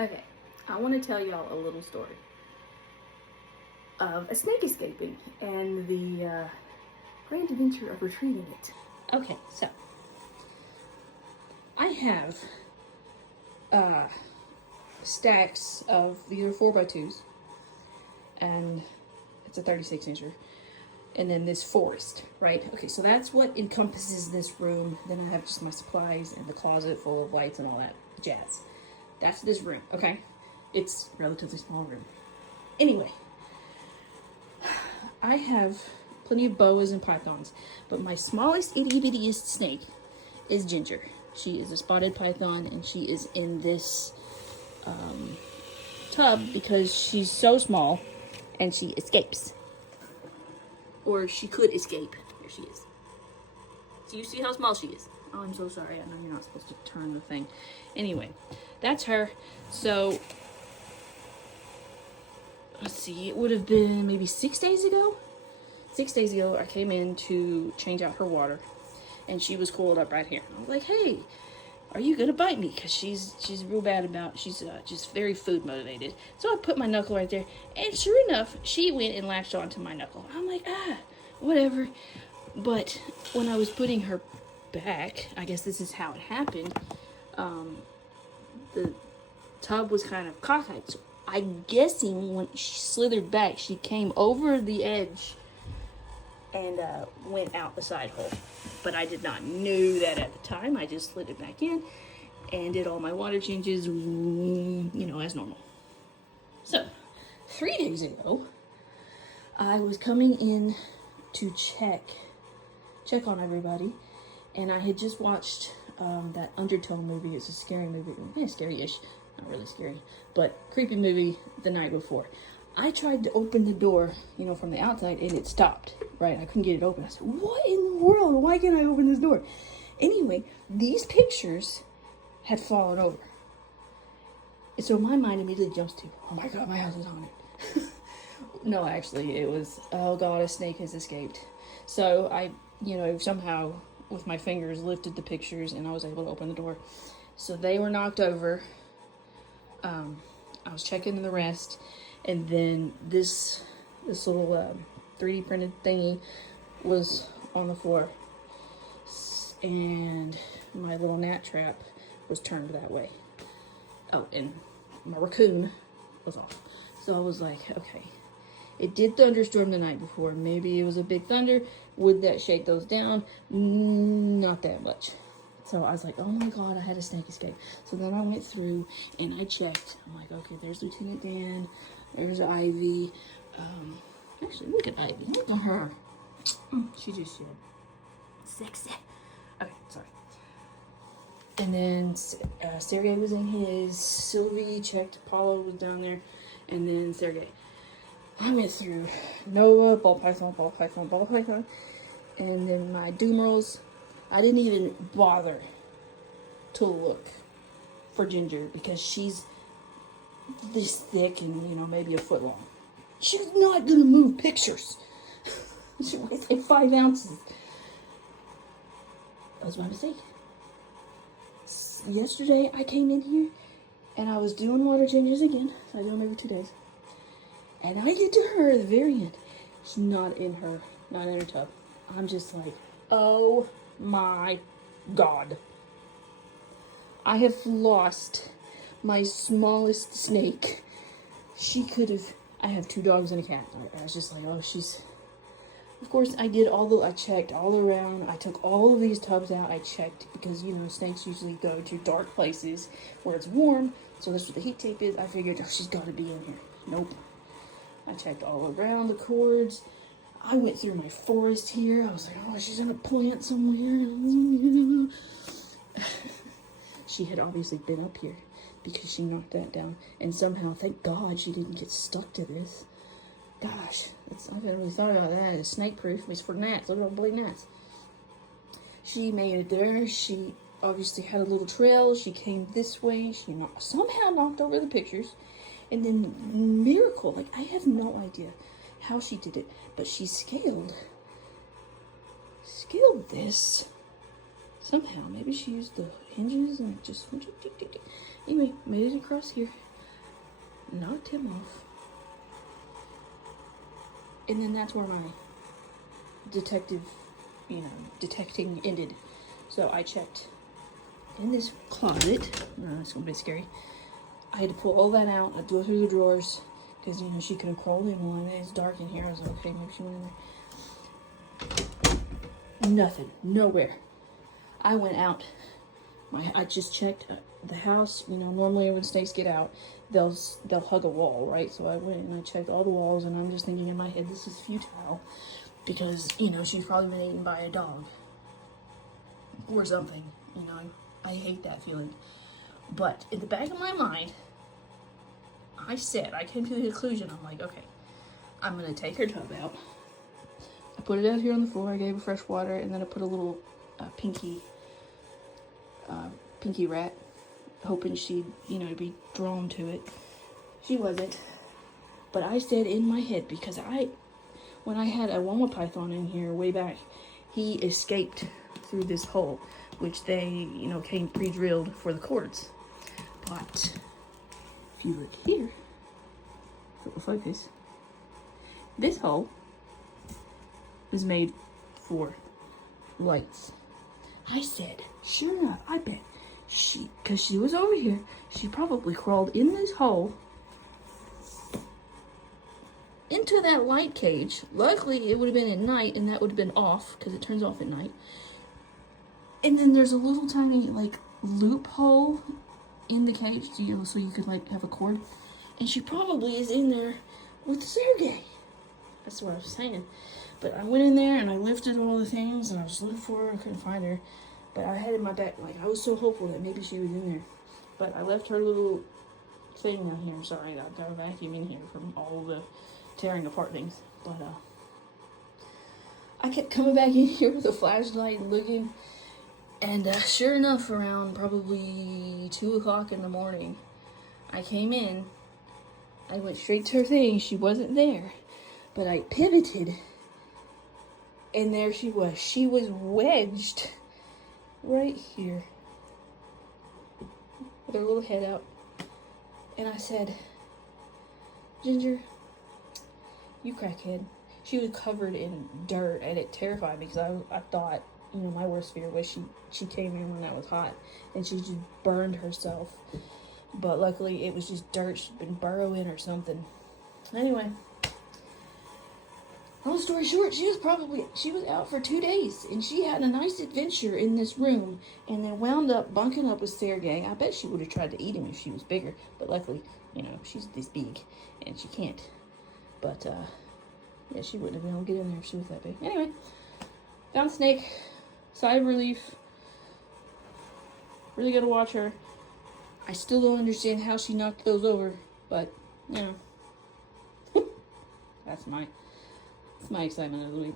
Okay, I want to tell y'all a little story of a snake escaping and the grand adventure of retrieving it. Okay, so I have stacks of these are 4x2s, and it's a 36 incher, and then this forest, right? Okay, so that's what encompasses this room. Then I have just my supplies and the closet full of lights and all that jazz. That's this room, okay? It's a relatively small room. Anyway, I have plenty of boas and pythons, but my smallest itty-bittiest snake is Ginger. She is a spotted python, and she is in this tub because she's so small and she escapes. Or she could escape. Here she is. So you see how small she is. Oh, I'm so sorry. I know you're not supposed to turn the thing. Anyway, that's her. So, let's see. It would have been maybe 6 days ago. 6 days ago, I came in to change out her water, and she was coiled up right here. I was like, hey, are you gonna bite me? Because she's real bad about, she's just very food motivated. So I put my knuckle right there, and sure enough, she went and latched onto my knuckle. I'm like, whatever. But when I was putting her back, I guess this is how it happened, the tub was kind of cockeyed. So I'm guessing when she slithered back, she came over the edge and went out the side hole. But I did not know that at the time. I just slid it back in and did all my water changes, as normal. So, 3 days ago, I was coming in to check on everybody, and I had just watched that Undertow movie. It's a scary movie, scary-ish, not really scary, but creepy movie the night before. I tried to open the door, from the outside, and it stopped, right? I couldn't get it open. I said, what in the world? Why can't I open this door? Anyway, these pictures had fallen over. And so my mind immediately jumps to, oh my God, my house is haunted. No, actually, it was, oh God, a snake has escaped. So I, somehow with my fingers lifted the pictures, and I was able to open the door. So they were knocked over. I was checking the rest. And then this little 3D printed thingy was on the floor, and my little gnat trap was turned that way. Oh, and my raccoon was off. So I was like, okay, it did thunderstorm the night before. Maybe it was a big thunder. Would that shake those down? Not that much. So I was like, oh my God, I had a snake escape. So then I went through and I checked. I'm like, okay, there's Lieutenant Dan. There's Ivy. Actually, look at Ivy. Look at her. She just shed. Sexy. Okay, sorry. And then Sergey was in his. Sylvie checked. Paula was down there. And then Sergey. I went through Noah, ball python. And then my Doomerals. I didn't even bother to look for Ginger because she's this thick and, maybe a foot long. She's not gonna move pictures. She weighs like 5 ounces. That was my mistake. Yesterday, I came in here and I was doing water changes again. So I do them every 2 days. And I get to her at the very end. She's not in her tub. I'm just like, oh my God. I have lost my smallest snake. I have 2 dogs and a cat. I was just like, oh, of course, I checked all around. I took all of these tubs out. I checked because, snakes usually go to dark places where it's warm. So that's what the heat tape is. I figured, oh, she's got to be in here. Nope. I checked all around the cords. I went through my forest here. I was like, oh, she's in a plant somewhere. She had obviously been up here because she knocked that down. And somehow, thank God, she didn't get stuck to this. Gosh, I haven't really thought about that. It's snake-proof. It's for gnats. Look at all gnats. She made it there. She obviously had a little trail. She came this way. She somehow knocked over the pictures. And then, miracle. Like, I have no idea how she did it. But she scaled this. Somehow. Maybe she used the hinges and just... Anyway, made it across here. knocked him off. And then that's where my detecting ended. So I checked in this closet. It's gonna be scary. I had to pull all that out. I had to go through the drawers because she could have crawled in one. It's dark in here. I was like, okay, maybe she went in there. Nothing, nowhere. I went out. I just checked the house. Normally when snakes get out, they'll hug a wall, right? So I went and I checked all the walls, and I'm just thinking in my head, this is futile because she's probably been eaten by a dog or something. I hate that feeling. But in the back of my mind, I came to the conclusion, I'm like, okay, I'm going to take her tub out. I put it out here on the floor, I gave her fresh water, and then I put a little pinky rat, hoping she'd, be drawn to it. She wasn't. But I said in my head, because when I had a Welp python in here way back, he escaped through this hole, which they, came pre-drilled for the cords. But if you look here, it will focus. This hole was made for lights. I said, sure enough, I bet because she was over here, she probably crawled in this hole into that light cage. Luckily, it would have been at night, and that would have been off because it turns off at night. And then there's a little tiny loophole in the cage, so you could have a cord. And she probably is in there with Sergey. That's what I was saying. But I went in there and I lifted all the things and I was looking for her. I couldn't find her. But I had in my back, I was so hopeful that maybe she was in there. But I left her little thing down here. Sorry, I got a vacuum in here from all the tearing apart things. But I kept coming back in here with a flashlight and looking. And sure enough, around probably 2 o'clock in the morning, I came in. I went straight to her thing. She wasn't there. But I pivoted. And there she was. She was wedged right here with her little head out. And I said, Ginger, you crackhead. She was covered in dirt, and it terrified me because I thought, my worst fear was she came in when that was hot and she just burned herself. But luckily it was just dirt. She'd been burrowing or something. Anyway, long story short, she was out for 2 days, and she had a nice adventure in this room, and then wound up bunking up with Sergey. I bet she would have tried to eat him if she was bigger, but luckily, she's this big, and she can't. But, yeah, she wouldn't have been able to get in there if she was that big. Anyway, found the snake. Sigh of relief. Really gotta watch her. I still don't understand how she knocked those over, but, that's my excitement of the week.